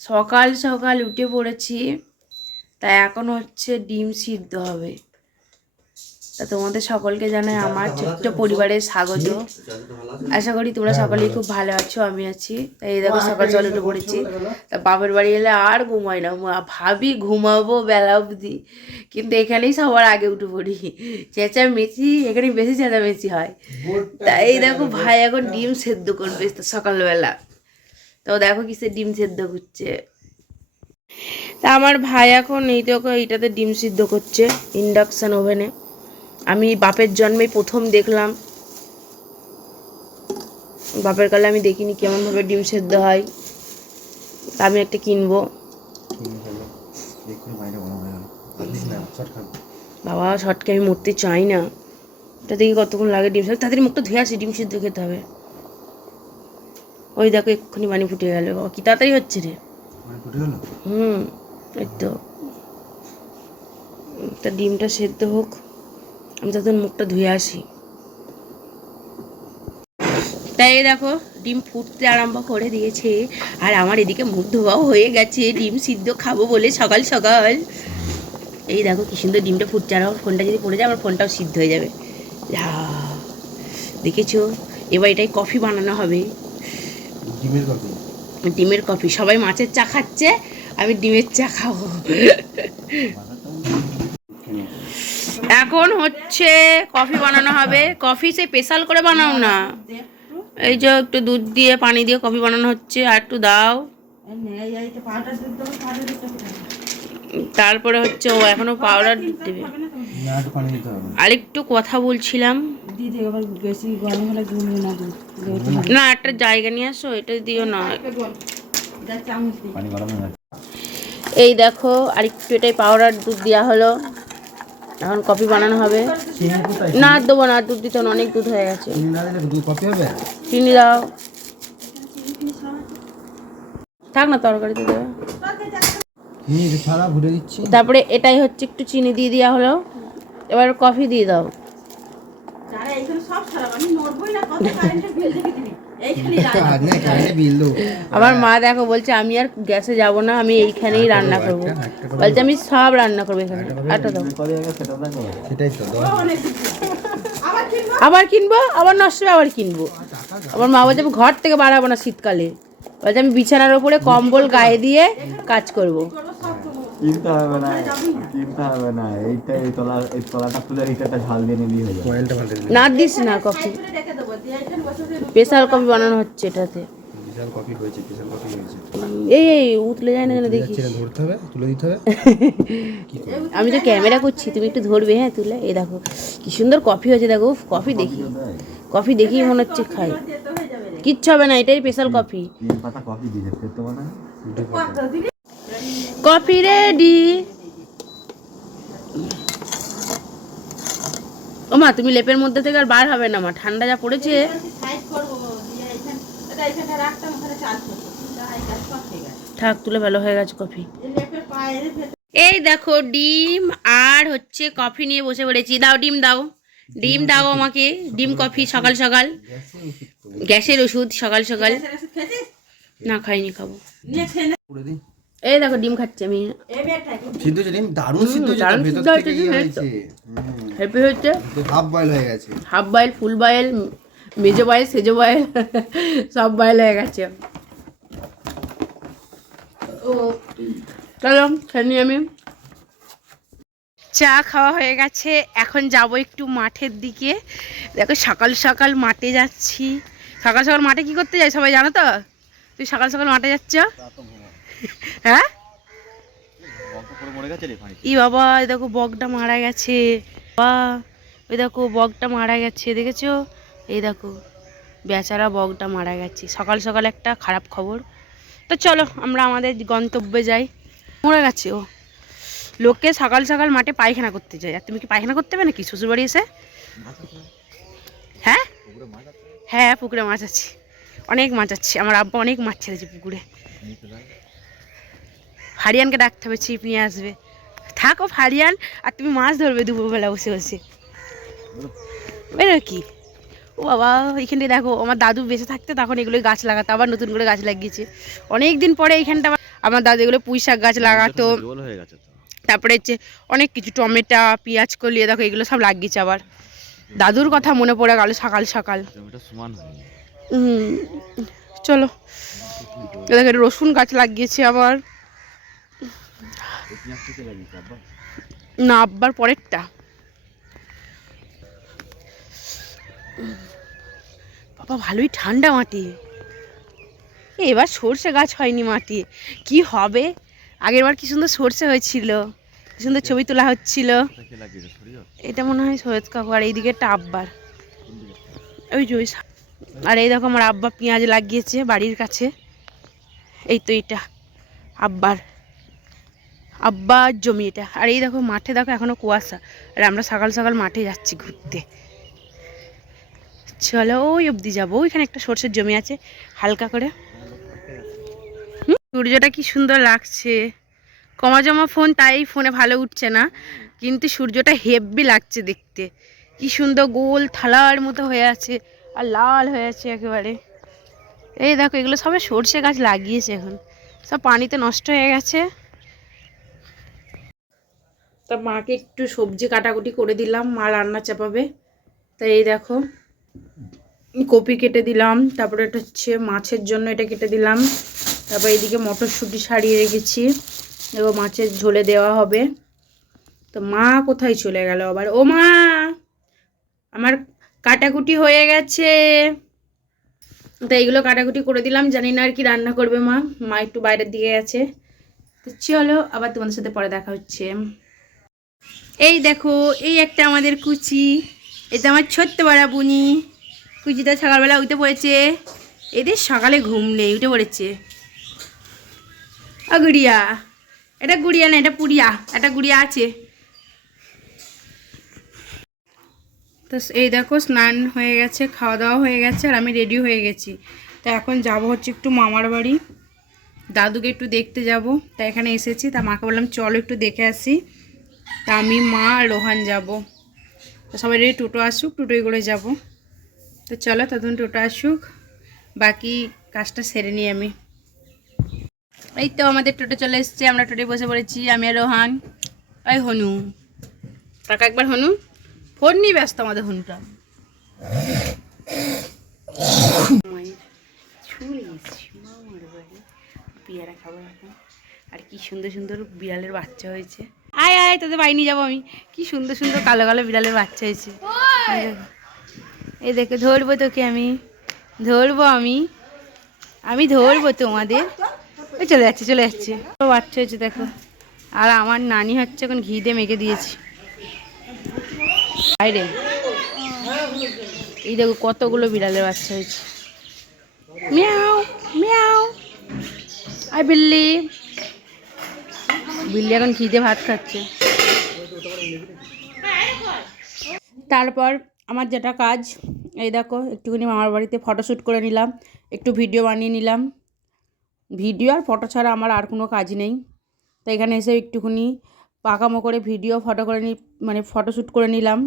সকাল সকাল উঠে পড়েছি, তাই এখন হচ্ছে ডিম সিদ্ধ হবে। তা তোমাদের সকলকে জানাই আমার ছোট্ট পরিবারের স্বাগত। আশা করি তোমরা সকলেই খুব ভালো আছো, আমি আছি। তাই এই দেখো সকাল সকাল উঠে পড়েছি। তা বাপের বাড়ি এলে আর ঘুমাই না, ভাবি ঘুমাবো বেলা অবধি, কিন্তু এখানেই সবার আগে উঠে পড়ি। চেঁচামেচি এখানে বেশি চেঁচামেচি হয়। তাই এই দেখো ভাই এখন ডিম সেদ্ধ করবে সকালবেলা। তো দেখো কিসে ডিম সেদ্ধ করছে। তা আমার ভাই এখন এই দেখো এইটাতে ডিম সিদ্ধ করছে ইন্ডাকশান ওভেনে। আমি বাপের জন্মেই প্রথম দেখলাম, বাপের কালে আমি দেখিনি কেমনভাবে ডিম সেদ্ধ হয়। তা আমি একটা কিনবো। বাবা শর্টকে আমি মরতে চাই না। এটা দেখি কতক্ষণ লাগে ডিম সেদ্ধ। তাদের মুখটা ধুয়ে আসি, ডিম সিদ্ধ খেতে হবে। ওই দেখো এক্ষুনি পানি ফুটে গেল, কি তাড়াতাড়ি হচ্ছে রে। এই তো তা ডিমটা সেদ্ধ হোক, আমি তাদের মুখটা ধুয়ে আসি। তাই দেখো ডিম ফুটতে আরম্ভ করে দিয়েছে, আর আমার এদিকে মুখ ধোয়াও হয়ে গেছে ডিম সিদ্ধ খাবো বলে সকাল সকাল। এই দেখো কি সুন্দর ডিমটা ফুটছে, আর আমার ফোনটা যদি পড়ে যায় আমার ফোনটাও সিদ্ধ হয়ে যাবে। দেখেছো, এবার এটাই কফি বানানো হবে। ডিমের কফি। সবাই মাছের চা খাচ্ছে, আমি ডিমের চা খাবো। এখন হচ্ছে কফি বানানো হবে। কফি সে স্পেশাল করে বানাও না, এই যে একটু দুধ দিয়ে পানি দিয়ে কফি বানানো হচ্ছে। আর একটু দাও। তারপরে হচ্ছে ও এখনো পাউডার দুধ দেবে। আর একটু কথা বলছিলাম, না একটা জায়গা নিয়ে আসো, এটা দিও না। এই দেখো আর একটু এটাই পাউডার দুধ দেওয়া হলো, এখন কফি বানানো হবে। না আর দেবো না, দুধ দিতে অনেক দুধ হয়ে গেছে। চিনি দাও, থাক না তরকারিতে দেবে। তারপরে এটাই হচ্ছে একটু চিনি দিয়ে দেওয়া হলো, এবার কফি দিয়ে দাও। আমার মা দেখো বলছে আমি আর গ্যাসে যাব না, আমি এইখানেই রান্না করবো। বলছে আমি সব রান্না করবো এখানে। একটা দাও, আবার কিনবো, আবার নষ্ট হবে, আবার কিনবো। আমার মা বলছে আমি ঘর থেকে বাড়াবো না শীতকালে, বলছে আমি বিছানার উপরে কম্বল গায়ে দিয়ে কাজ করবো। কিনতে হবে না, এইটা এই তলাটা তুলে এইটাটা ঝাল দিয়ে নিবি হয়ে যাবে। না দিস না কফি, স্পেশাল কফি বানানো হচ্ছে এটাতে। এই উতলে যায় না যেন, দেখিস। আমি তো ক্যামেরা করছি, তুমি একটু ধরবে। হ্যাঁ তুলে। এই দেখো কি সুন্দর কফি হয়েছে, দেখো কফি দেখি মনে হচ্ছে খাই। কিচ্ছু হবে না, এটাই স্পেশাল কফি। Coffee ready. ও মা তুমি লেপের মধ্যে থেকে আর বার হবে না মা, ঠান্ডা যা পড়েছে। থাক তুলে, ভালো হয়ে গেছে কফি। এই দেখো ডিম আর হচ্ছে কফি নিয়ে বসে পড়েছি। দাও ডিম দাও, ডিম দাও আমাকে। ডিম কফি সকাল সকাল, গ্যাসের ওষুধ সকাল সকাল। না খাইনি, খাবো। এই দেখো ডিম খাচ্ছি আমি। সিদ্ধ হচ্ছে ডিম, দারুণ সিদ্ধ হচ্ছে, ভেতর থেকে হয়েছে, হেভি হচ্ছে। হাফ বয়েল হয়ে গেছে, হাফ বয়েল, ফুল বয়েল, মেজো বয়েল, সেজো বয়েল, সব বয়েল হয়ে গেছে। চলো খেয়ে আমি। চা খাওয়া হয়ে গেছে, এখন যাব একটু মাঠের দিকে। দেখো সকাল সকাল মাঠে যাচ্ছি। সকাল সকাল মাঠে কি করতে যাই সবাই জানো তো? তুই সকাল সকাল মাঠে যাচ্ছ? হ্যাঁ ই বাবা, এই দেখো বকটা মারা গেছে। বা ওই দেখো বকটা মারা গেছে, দেখেছো? এই দেখো বেচারা বকটা মারা গেছে। সকাল সকাল একটা খারাপ খবর। তো চলো আমরা আমাদের গন্তব্যে যাই। মরে গেছে ও। লোকে সকাল সকাল মাঠে পায়খানা করতে যায়, আর তুমি কি পায়খানা করতে হবে নাকি শ্বশুরবাড়ি এসে? হ্যাঁ হ্যাঁ, পুকুরে মাছ আছে, অনেক মাছ আছে। আমার আব্বা অনেক মাছ ছেড়েছে পুকুরে। ফারিয়ানকে ডাকতে হবে, ছিপ নিয়ে আসবে। থাকো ফারিয়ান, আর তুমি মাছ ধরবে দুপুরবেলা বসে বসে। বেরো কি ও বাবা। এইখানটায় দেখো আমার দাদু বেঁচে থাকতে তখন এগুলোই গাছ লাগাতো, আবার নতুন করে গাছ লাগিয়েছে অনেক দিন পরে এইখানটা। আমার দাদু এগুলো পুঁই শাক গাছ লাগাতো, গোল হয়ে গেছে তো। তারপরে হচ্ছে অনেক কিছু টমেটো পেঁয়াজ কলিয়ে দেখো এগুলো সব লাগিয়েছে। আবার দাদুর কথা মনে পড়ে গেল সকাল সকাল। জমিটা সমান হয়নি। চলো দেখো রসুন গাছ লাগিয়েছে আবার, পেঁয়াজ থেকে লাগিয়েছে আব্বা। না আব্বার পরেরটা। বাবা ভালোই ঠান্ডা মাটি। এবার সর্ষে গাছ হয়নি মাটি, কি হবে? আগেরবার কি সুন্দর সর্ষে হয়েছিল, কি সুন্দর ছবি তোলা হচ্ছিল। এটা মনে হয় সৈয়দ কাকু, আর এইদিকে একটা আব্বার, ওই যে আর এই দেখো আমার আব্বা পেঁয়াজ লাগিয়েছে বাড়ির কাছে। এই তো এটা আব্বার জমি এটা। আর এই দেখো মাঠে দেখো এখনো কুয়াশা, আর আমরা সকাল সকাল মাঠে যাচ্ছি ঘুরতে। চলো ওই অবধি যাবো, ওইখানে একটা সর্ষের জমি আছে হালকা করে। সূর্যটা কি সুন্দর লাগছে, কমা জমা ফোন তাই ফোনে ভালো উঠছে না, কিন্তু সূর্যটা হেব্বি লাগছে দেখতে। কি সুন্দর গোল থালার মতো হয়ে আছে আর লাল হয়ে আছে একেবারে। এই দেখো এগুলো সবাই সর্ষে গাছ লাগিয়েছে, এখন সব পানিতে নষ্ট হয়ে গেছে। তা মাকে একটু সবজি কাটাকুটি করে দিলাম, মা রান্না চাপাবে। তাই এই দেখো কপি কেটে দিলাম, তারপরে এটা হচ্ছে মাছের জন্য এটা কেটে দিলাম, তারপর এইদিকে মটরশুঁটি ছাড়িয়ে রেখেছি, এবার মাছের ঝোলে দেওয়া হবে। তো মা কোথায় চলে গেল আবার? ও মা, আমার কাটাকুটি হয়ে গেছে। তো এইগুলো কাটাকুটি করে দিলাম, জানি না আর কি রান্না করবে মা। মা একটু বাইরের দিকে গেছে। তো চলো আবার তোমাদের সাথে পরে দেখা হচ্ছে। এই দেখো এই একটা আমাদের কুচি, এটা আমার ছোট্ট বড়া বুনি। কুচিটা সকালবেলা উঠে পড়েছে, এদের সকালে ঘুম নেই, উঠে পড়েছে। গুড়িয়া, এটা গুড়িয়া না, এটা পুড়িয়া, এটা গুড়িয়া আছে। তো এই দেখো স্নান হয়ে গেছে, খাওয়া দাওয়া হয়ে গেছে, আর আমি রেডি হয়ে গেছি। তা এখন যাব হচ্ছে একটু মামার বাড়ি, দাদুকে একটু দেখতে যাব। তা এখানে এসেছি, তা মাকে বললাম চলো একটু দেখে আসি। তা আমি, মা আর রোহান যাব। তো সবাই রেডি, টোটো আসুক, টোটোই করে যাব। তো চলো ততক্ষণ টোটো আসুক, বাকি কাজটা সেরে নিই আমি। এই তো আমাদের টোটো চলে এসছে, আমরা টোটোয় বসে পড়েছি, আমি আর রোহান। ওই হনু, টাকা একবার হনু, ফোন নিয়ে ব্যস্ত আমাদের হনুটা। পেয়ারা খাবো এখন, আর কি সুন্দর সুন্দর বিড়ালের বাচ্চা হয়েছে। আয় আয় তোদের বাড়ি নিয়ে যাবো আমি, কি সুন্দর সুন্দর কালো কালো বিড়ালের বাচ্চা হয়েছে। এই দেখে ধরবো তোকে, আমি ধরবো, আমি ধরবো তোমাদের। ওই চলে যাচ্ছে চলে যাচ্ছে, বাচ্চা হয়েছে দেখো। আর আমার নানি হচ্ছে এখন ঘি দিয়ে মেখে দিয়েছি বাইরে। এই দেখো কতগুলো বিড়ালের বাচ্চা হয়েছে। মিয়াও মিয়াও, আই বিল্লি, বিল্লি এখন ঘি দিয়ে ভাত খাচ্ছে। তারপর আমার যেটা কাজ, এই দেখো একটুখানি মামার বাড়িতে ফটোশ্যুট করে নিলাম, একটু ভিডিও বানিয়ে নিলাম। ভিডিও আর ফটো ছাড়া আমার আর কোনো কাজ নেই। তো এখানে এসে একটুখানি পাকামো করে ভিডিও ফটো করে মানে ফটোশ্যুট করে নিলাম।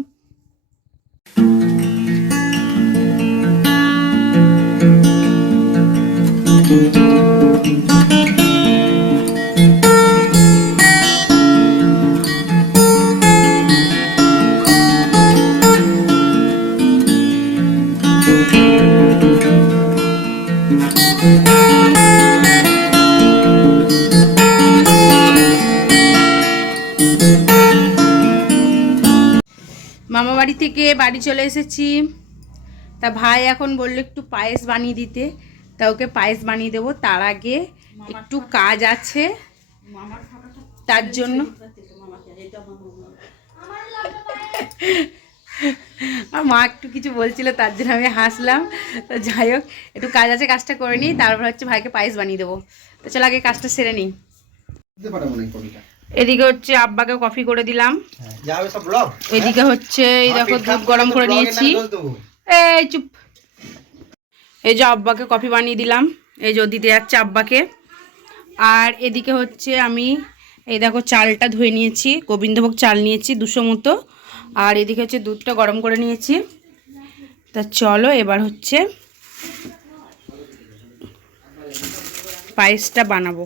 মামা বাড়ি থেকে বাড়ি চলে এসেছি। তা ভাই এখন বললো একটু পায়েস বানিয়ে দিতে, তা ওকে পায়েস বানিয়ে দেবো। তার আগে একটু কাজ আছে, তার জন্য আর মা একটু কিছু বলছিল, তার জন্য আমি হাসলাম। তো যাই হোক, একটু কাজ আছে, কাজটা করে নিই, তারপর হচ্ছে ভাইকে পায়েস বানিয়ে দেবো। তো চলো আগে কাজটা সেরে নিই। এদিকে হচ্ছে আব্বাকে কফি করে দিলাম, এদিকে হচ্ছে এই দেখো দুধ গরম করে নিয়েছি। এই চুপ, এই যে আব্বাকে কফি বানিয়ে দিলাম, এই যে দিতে যাচ্ছে আব্বাকে। আর এদিকে হচ্ছে আমি এই দেখো চালটা ধুয়ে নিয়েছি, গোবিন্দভোগ চাল নিয়েছি 200 মতো। আর এদিকে হচ্ছে দুধটা গরম করে নিয়েছি। তা চলো এবার হচ্ছে পায়েসটা বানাবো।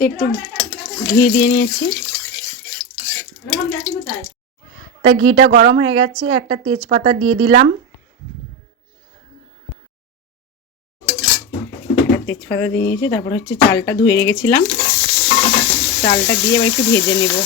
তো একটু ঘি দিয়ে নিয়েছি। তা ঘিটা গরম হয়ে গেছে, একটা তেজপাতা দিয়ে দিলাম। একটা তেজপাতা দিয়ে নিয়েছি। তারপর হচ্ছে চালটা ধুয়ে রেখেছিলাম, চালটা দিয়ে এবার একটু ভেজে নেব।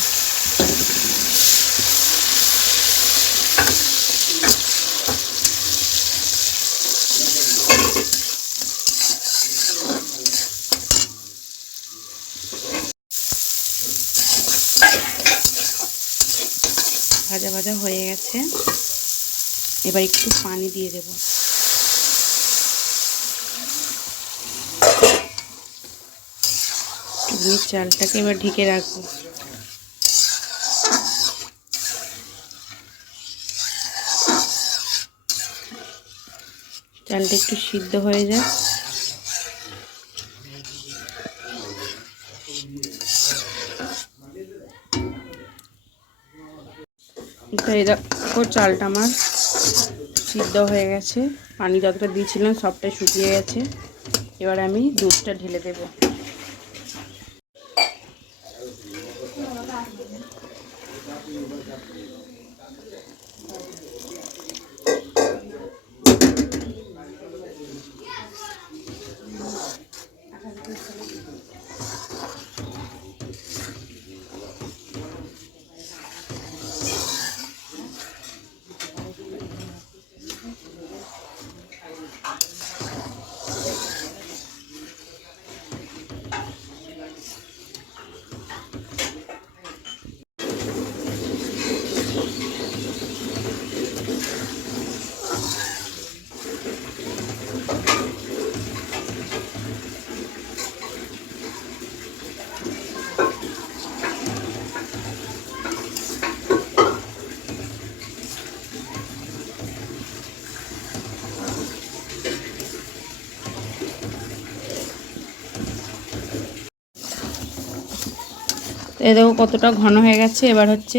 ভাজা ভাজা হয়ে গেছে, এবার একটু পানি দিয়ে দেব। আমি চালটাকে এবার ঢেকে রাখবো। চালটা একটু সিদ্ধ হয়ে যায়। এই দেখো চালটা আমার সিদ্ধ হয়ে গেছে, পানি যতটা দিয়েছিলাম সবটাই শুকিয়ে গেছে। এবার আমি দুধটা ঢেলে দেব। এই দেখো কতটা ঘন হয়ে গেছে। এবার হচ্ছে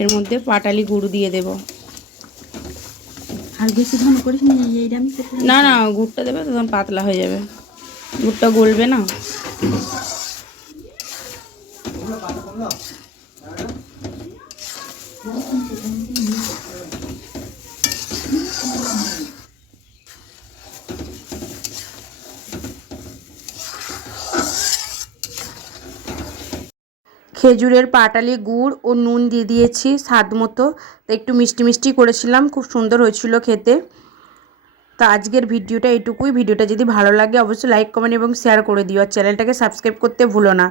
এর মধ্যে পাটালি গুড় দিয়ে দেব। আর বেশি ঘন করিস নি, এইটা আমি না না, গুড়টা দেবে তখন পাতলা হয়ে যাবে, গুড়টা গলবে না। খেজুরের পাটালি গুড় ও নুন দিয়ে দিয়েছি স্বাদ মতো। তো একটু মিষ্টি মিষ্টি করেছিলাম, খুব সুন্দর হয়েছিল খেতে। তো আজকের ভিডিওটা এইটুকুই। ভিডিওটা যদি ভালো লাগে অবশ্যই লাইক কমেন্ট এবং শেয়ার করে দিও, আর চ্যানেলটাকে সাবস্ক্রাইব করতে ভুলো না।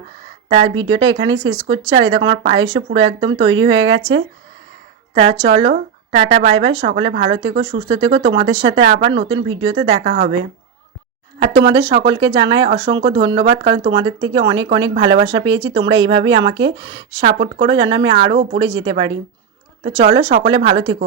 তার ভিডিওটা এখানেই শেষ করছি। আর এই দেখো আমার পায়েসও পুরো একদম তৈরি হয়ে গেছে। তা চলো, টাটা বাই বাই, সকলে ভালো থেকো, সুস্থ থেকো। তোমাদের সাথে আবার নতুন ভিডিওতে দেখা হবে। আর তোমাদের সকলকে জানাই অসংখ্য ধন্যবাদ, কারণ তোমাদের থেকে অনেক অনেক ভালোবাসা পেয়েছি। তোমরা এইভাবেই আমাকে সাপোর্ট করো যেন আমি আরও উপরে যেতে পারি। তো চলো, সকলে ভালো থেকো।